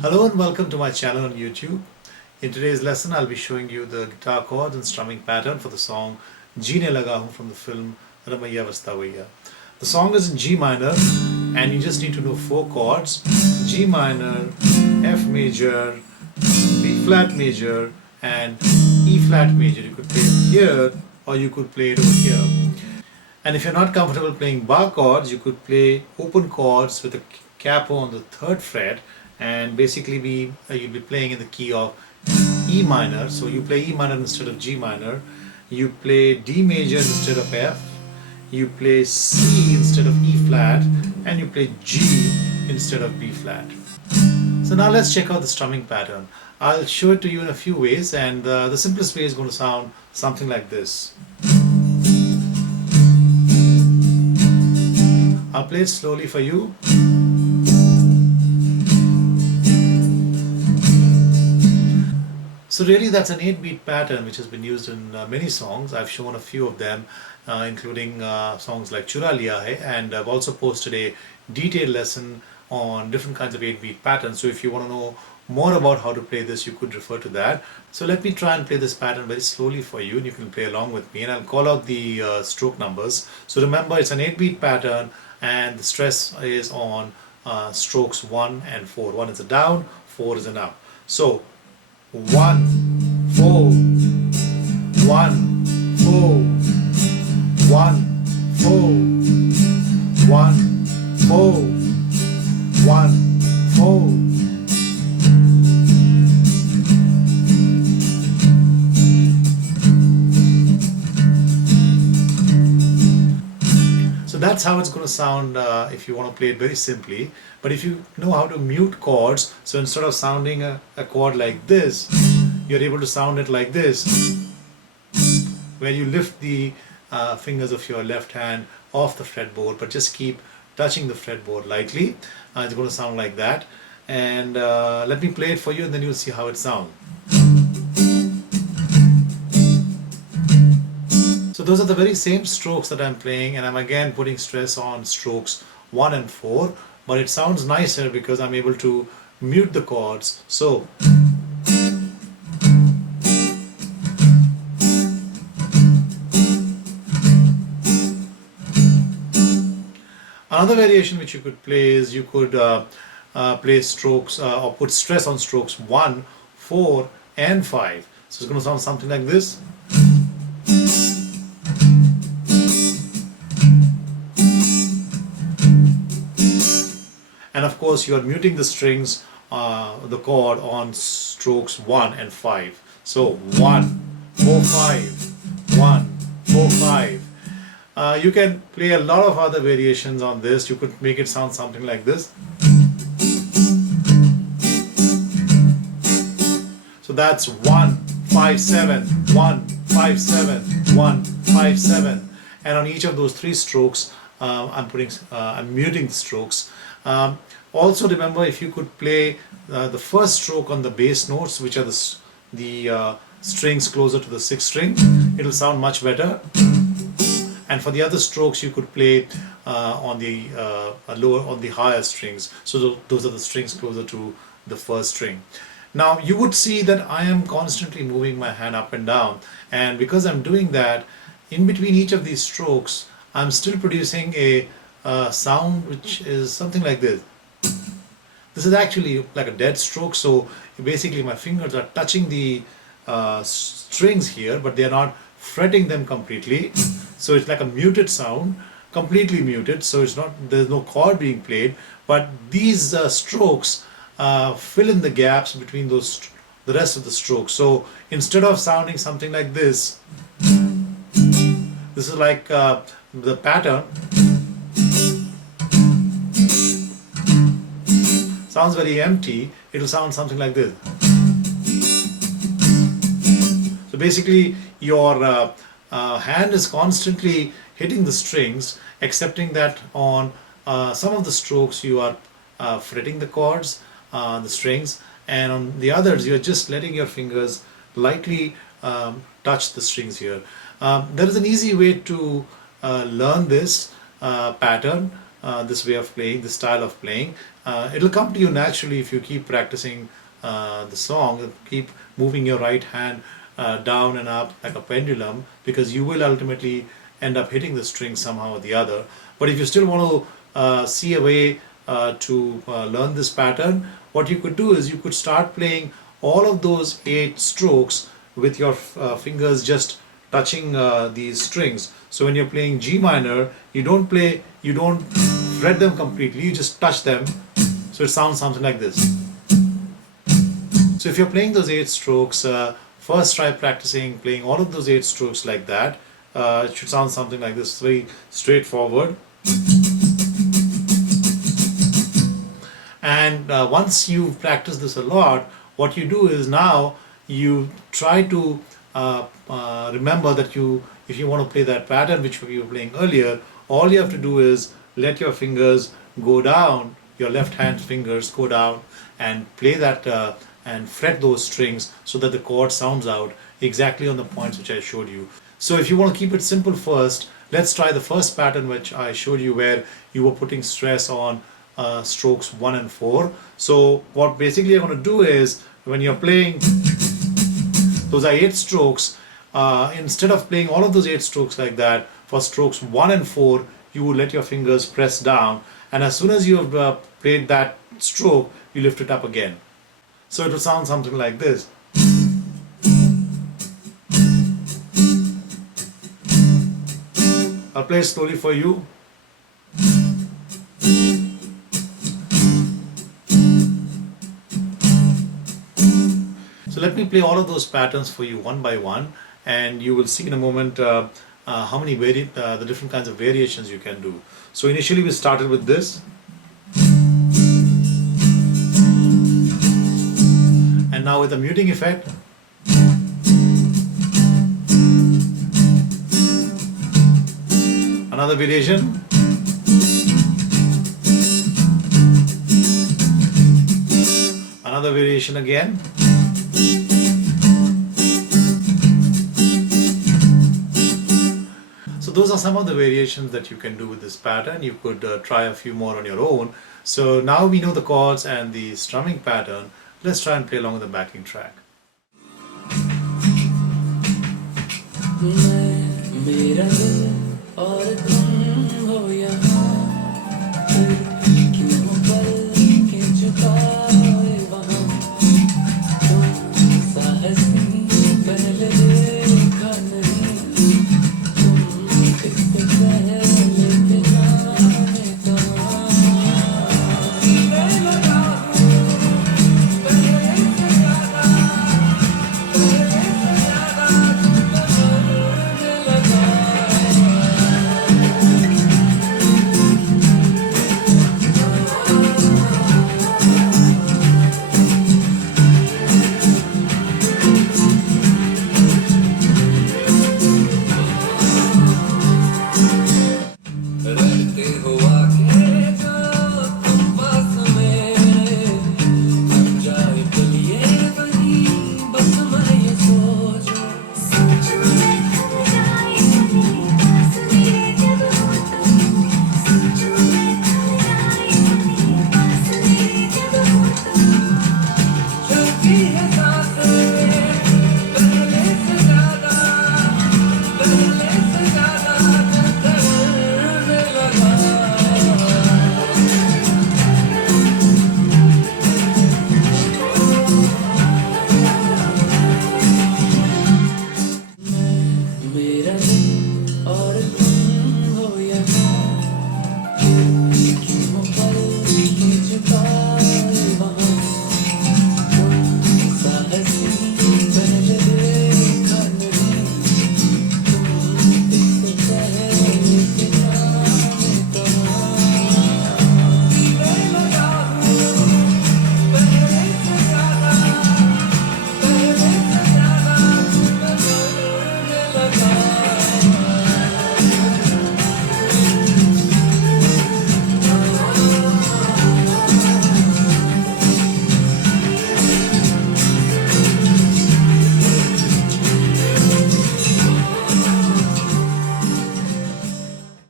Hello and welcome to my channel on YouTube. In today's lesson I'll be showing you the guitar chords and strumming pattern for the song Jeene Laga Hoon from the film Ramaiya, Vastavaiya. The song is in G minor and you just need to know four chords: G minor, F major, B flat major and E flat major. You could play it here or you could play it over here. And if you're not comfortable playing bar chords, you could play open chords with a capo on the third fret, and basically you'll be playing in the key of E minor. So you play E minor instead of G minor, you play D major instead of F, you play C instead of E flat, and you play G instead of B flat. So now let's check out the strumming pattern. I'll show it to you in a few ways, and the simplest way is going to sound something like this. I'll play it slowly for you. So really that's an 8-beat pattern which has been used in many songs. I've shown a few of them, including songs like Chura Liya Hai, and I've also posted a detailed lesson on different kinds of 8-beat patterns. So if you want to know more about how to play this, you could refer to that. So let me try and play this pattern very slowly for you, and you can play along with me, and I'll call out the stroke numbers. So remember, it's an 8-beat pattern and the stress is on strokes 1 and 4. 1 is a down, 4 is an up. So 1, 4, 1, 4, 1, 4, 1, 4, 1, 4. So that's how it's going to sound if you want to play it very simply. But if you know how to mute chords, so instead of sounding a chord like this, you're able to sound it like this, where you lift the fingers of your left hand off the fretboard, but just keep touching the fretboard lightly. It's going to sound like that. And let me play it for you, and then you'll see how it sounds. So those are the very same strokes that I'm playing, and I'm again putting stress on strokes 1 and 4, but it sounds nicer because I'm able to mute the chords. So another variation which you could play is you could play strokes or put stress on strokes 1, 4 and 5. So it's going to sound something like this. And of course you are muting the strings, the chord on strokes 1 and 5. So 1, 4, 5, 1, 4, 5. You can play a lot of other variations on this. You could make it sound something like this. So that's 1, 5, 7, 1, 5, 7, 1, 5, 7. And on each of those 3 strokes, I'm muting the strokes. Also remember, if you could play the first stroke on the bass notes, which are the strings closer to the 6th string, it'll sound much better. And for the other strokes, you could play on the higher strings. So those are the strings closer to the 1st string. Now you would see that I am constantly moving my hand up and down, and because I'm doing that, in between each of these strokes, I'm still producing a sound which is something like this. This is actually like a dead stroke, so basically my fingers are touching the strings here, but they are not fretting them completely. So it's like a muted sound, completely muted, so there's no chord being played, but these strokes fill in the gaps between the rest of the strokes. So instead of sounding something like this is like the pattern. Sounds very empty. It will sound something like this. So basically your hand is constantly hitting the strings, excepting that on some of the strokes you are fretting the chords, the strings, and on the others you're just letting your fingers lightly touch the strings here. There is an easy way to learn this pattern. this way of playing, this style of playing. It'll come to you naturally if you keep practicing the song, keep moving your right hand down and up like a pendulum, because you will ultimately end up hitting the string somehow or the other. But if you still want to see a way to learn this pattern, what you could do is you could start playing all of those 8 strokes with your fingers just touching these strings. So when you're playing G minor, you don't fret them completely, you just touch them. So it sounds something like this. So if you're playing those 8 strokes, first try practicing playing all of those 8 strokes like that. It should sound something like this, very straightforward. And once you've practiced this a lot, what you do is now you try to remember that if you want to play that pattern which you were playing earlier, all you have to do is let your fingers go down, your left hand fingers go down and play that and fret those strings so that the chord sounds out exactly on the points which I showed you. So if you want to keep it simple first, let's try the first pattern which I showed you, where you were putting stress on strokes 1 and 4. So what basically you're going to do is, when you're playing, those are 8 strokes, instead of playing all of those 8 strokes like that, for strokes 1 and 4, you will let your fingers press down, and as soon as you have played that stroke, you lift it up again. So it will sound something like this. I'll play it slowly for you. So let me play all of those patterns for you one by one, and you will see in a moment how many the different kinds of variations you can do. So initially we started with this, and now with the muting effect. Another variation. Another variation again. So those are some of the variations that you can do with this pattern. You could try a few more on your own. So now we know the chords and the strumming pattern. Let's try and play along with the backing track. मेरा दिल और तुम हो यहाँ, फिर